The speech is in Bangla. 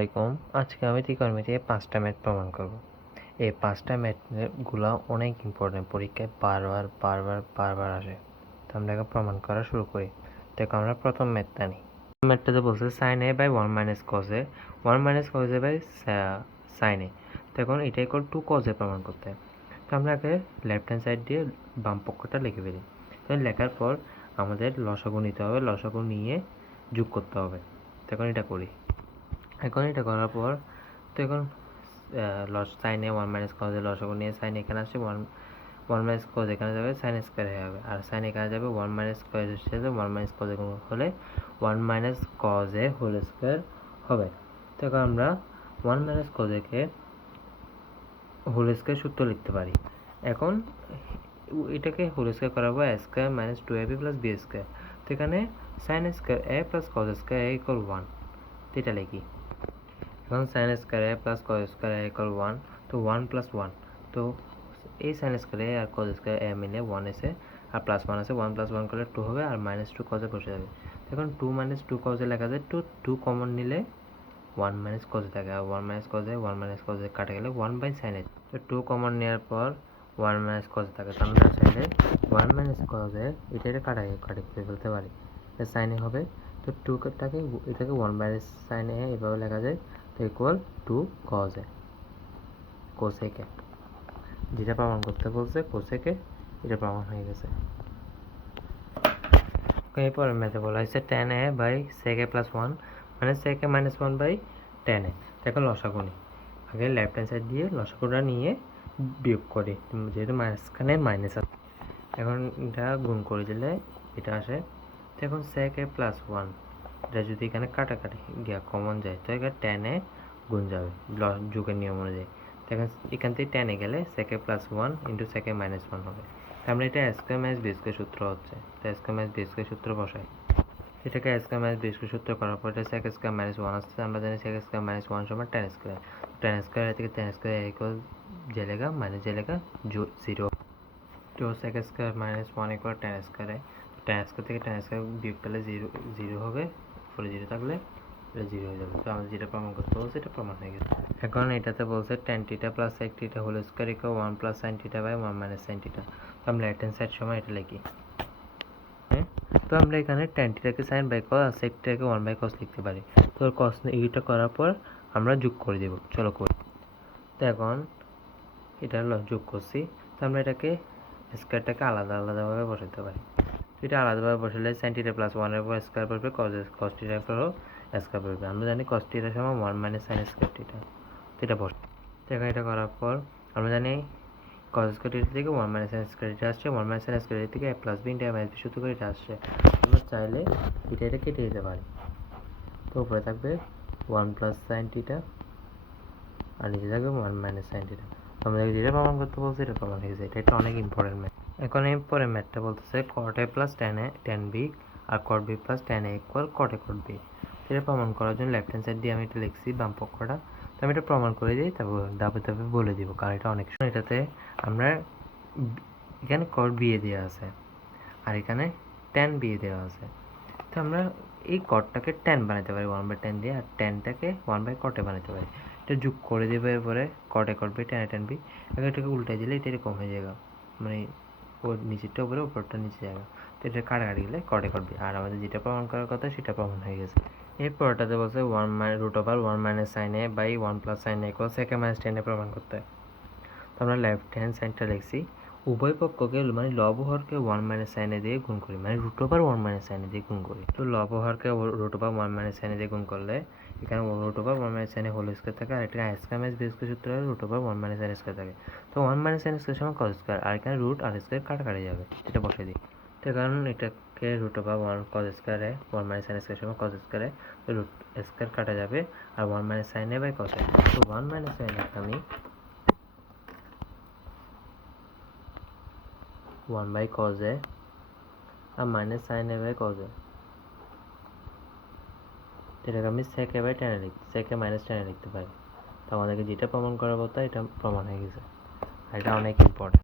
আসসালামাইকুম। আজকে আমি ত্রিকোণমিতিতে 5টা ম্যাথ প্রমাণ করব। এই 5টা ম্যাথগুলো অনেক ইম্পর্টেন্ট, পরীক্ষায় বারবার বারবার বারবার আসে। তো আমরা এখন প্রমাণ করা শুরু করি। দেখো আমরা প্রথম ম্যাথটা নিই। ম্যাথটাতে বলছে sine A by 1 minus cos A, 1 minus cos A by sine A. তখন এটা ইকুয়াল টু কজ এ প্রমাণ করতে হয়। তো আমরা আগে লেফট হ্যান্ড সাইড দিয়ে বাম পক্ষটা লিখে ফেলি। তো লেখার পর আমাদের লসাগু নিতে হবে, লসাগু নিয়ে যোগ করতে হবে। তখন এটা করি। এখন এটা করার পর তো এখন সাইনে 1 মাইনাস কজ এর লসাগু নিয়ে সাইন এখানে আসছে, 1 মাইনাস কজ এখানে যাবে, সাইন স্কোয়ার হয়ে যাবে। আর সাইন এখানে যাবে, 1 মাইনাস কজ এর সাথে 1 মাইনাস কজ হলে 1 minus cos a whole square হবে। তো এখন আমরা 1 মাইনাস কজ একে হোল স্কোয়ার সূত্র লিখতে পারি। এখন এটাকে হোল স্কোয়ার করাবো a square minus 2ab plus b square. তো এখানে sine square a plus cos square a equal 1। তো এটা লিখি। এখন sine square a plus cos square a equal 1। তো 1 প্লাস 1, তো এই সাইন স্কোয়ার এ আর কজ স্কোয়ার এ মিলে 1 এসে আর প্লাস 1 আছে, 1 প্লাস 1 করলে 2 হবে, আর মাইনাস 2 কজে বসে যাবে। এখন 2 মাইনাস 2 কজে লেখা যায়, 2 কমন নিলে 1 মাইনাস কজে থাকে, আর 1 মাইনাস কজে কাটে গেলে 1 বাই সাইন এ। তো 2 কমন নেওয়ার পর 1 মাইনাস কজে থাকে, তো আমরা চাইলে 1 মাইনাস কজে এটা কাটে ফেলতে পারি, সাইন এ হবে। তো 2টাকে এটাকে 1 মাইনাস সাইন এ এভাবে লেখা যায়, তো ইকুয়াল 2 কজ এ, কোসেকে। যেটা প্রমাণ করতে বলছে কোসেকে, এটা প্রমাণ হয়ে গেছে। এরপরে ম্যাথে বলা হয়েছে tan a by sec a plus 1 মানে sec a minus 1 by tan a। দেখো লসাগু নিই, আগে লেফট হ্যান্ড সাইড দিয়ে লসাগুটা নিয়ে বিয়োগ করি, যেহেতু মাঝখানে মাইনাস আছে। এখন এটা গুণ করে দিলে এটা আসে। তো এখন sec a প্লাস 1 এটা যদি এখানে কাটাকাটি গিয়া কমন যায়, তো এখানে tan a গুণ যাবে যোগের নিয়ম অনুযায়ী। এখন এখান থেকে tan a গেলে sec a plus 1 into sec a minus 1 হবে। আমরা এটা স্কোয়ার মাইনাস বি স্কোয়ার সূত্র হচ্ছে, তো স্কোয়ার মাইনাস বি স্কোয়ার সূত্র বসাই। এটাকে স্কোয়ার মাইনাস বি স্কোয়ার সূত্র করার পর এটা sec স্কোয়ার মাইনাস 1 আসছে। আমরা জানি sec স্কোয়ার মাইনাস 1 সমান tan স্কোয়ার। tan স্কোয়ার থেকে tan স্কোয়ার ইকুয়াল যে লেখা মাইনাস যে লেখা 0। তো sec square minus 1 equal tan square. tan square থেকে tan স্কোয়ার বিয়োগ করলে 0 হবে, পরে 0 থাকলে এটা 0 হয়ে যাবে। তো আমাদের যেটা প্রমাণ করতে বলছে এটা প্রমাণ হয়ে গেছে। এখন এটাতে বলছে tan theta plus sec theta whole square equal 1 plus sin theta by 1 minus sin theta. তো আমরা লেফট হ্যান্ড সাইড সময় এটা লিখি। তো আমরা এখানে tan থিটাকে sin বাই cos আর sec থিটাকে 1 বাই cos লিখতে পারি। তো cos এইটা করার পর আমরা যোগ করে দেব, চলো করি। তো এখন এটা যোগ করছি, তো আমরা এটাকে স্কোয়ারটাকে আলাদা আলাদাভাবে বসাতে পারি। এটা আলাদাভাবে বসালে sin থিটা প্লাস 1 এর উপর স্কোয়ার পড়বে, cos থিটার উপরও স্কোয়ার পড়বে। আমরা জানি cos থিটা সমান 1 মাইনাস sin স্কোয়ার থিটা। তো এটা বসে। তো এখন এটা করার পর আমরা জানি cos স্কোয়ার থিটা থেকে 1 মাইনাস sin স্কোয়ার থিটা আসছে, 1 মাইনাস sin স্কোয়ার থিটা থেকে a plus b into a minus b সূত্র করে এটা আসছে। আমরা চাইলে এটা কেটে দিতে পারি। তো উপরে থাকবে 1 প্লাস sin থিটা আর নিচে থাকবে 1 মাইনাস sin থিটা। আমাদেরকে যেটা প্রমাণ করতে বলছে এটা প্রমাণ হয়ে যায়। এটা অনেক ইম্পর্টেন্ট ম্যাথ। এখন এই পরে ম্যাথটা বলতেছে cot a plus tan b আর cot b plus tan a equal cot a cot b। এটা প্রমাণ করার জন্য লেফট হ্যান্ড সাইড দিয়ে আমি এটা লিখছি বাম পক্ষটা। তো আমি এটা প্রমাণ করে দিই, তারপর ধাপে ধাপে বলে দিব, কারণ এটা অনেক সময় এটাতে আমরা এখানে cot b দেওয়া আছে আর এখানে tan b দেওয়া আছে। তো আমরা এই কটটাকে tan বানাতে পারি 1 বাই tan দিয়ে, আর tanটাকে 1 বাই cot a বানাতে পারি। এটা যোগ করে দেবো, এরপরে cot a cot b tan a tan b। এখন এটাকে উল্টাই দিলে এটা এরকম হয়ে যাবে, মানে ওর নিচেরটা উপরে উপরটা নিচে যাবে। তো এটা কাটাকাটি গেলে cot a cot b। আর আমাদের যেটা প্রমাণ করার কথা সেটা প্রমাণ হয়ে গেছে। এরপরটাতে বলছে root over 1 minus sine A by 1 plus sine a equal sec a minus tan a প্রমাণ করতে হয়। তো আমরা লেফট হ্যান্ড সাইডটা লিখছি, উভয় পক্ষকে মানে লব হরকে 1 মাইনাস সাইন এ দিয়ে গুণ করি, মানে root over 1 minus sine a দিয়ে গুণ করি। তো লব হরকে root over 1 minus sine a দিয়ে গুণ করলে এখানে root over 1 minus sine a whole square থাকে, আর এখানে স্কয়ার মাইনাস বি স্কয়ার সূত্র হয় root over 1 minus sine square থাকে। তো 1 মাইনাস সাইন স্কয়ার সমান cos স্কয়ার, আর এখানে রুট আর স্কয়ার কাটাকাটি যাবে, এটা বসিয়ে দিই। তো কারণ এটাকে root over 1 cos square a 1 minus sine square সমান cos স্কয়ার এ, তো রুট স্কয়ার কাটা যাবে আর 1 minus sine A by cos a. তো 1 মাইনাস সাইন এ আমি 1 বাই cos এ আর minus sine A by cos a, এটাকে আমি sec a by tan a sec a minus tan a লিখতে পারি। তো আমাদেরকে যেটা প্রমাণ করার কথা এটা প্রমাণ হয়ে গেছে, আর এটা অনেক ইম্পর্টেন্ট।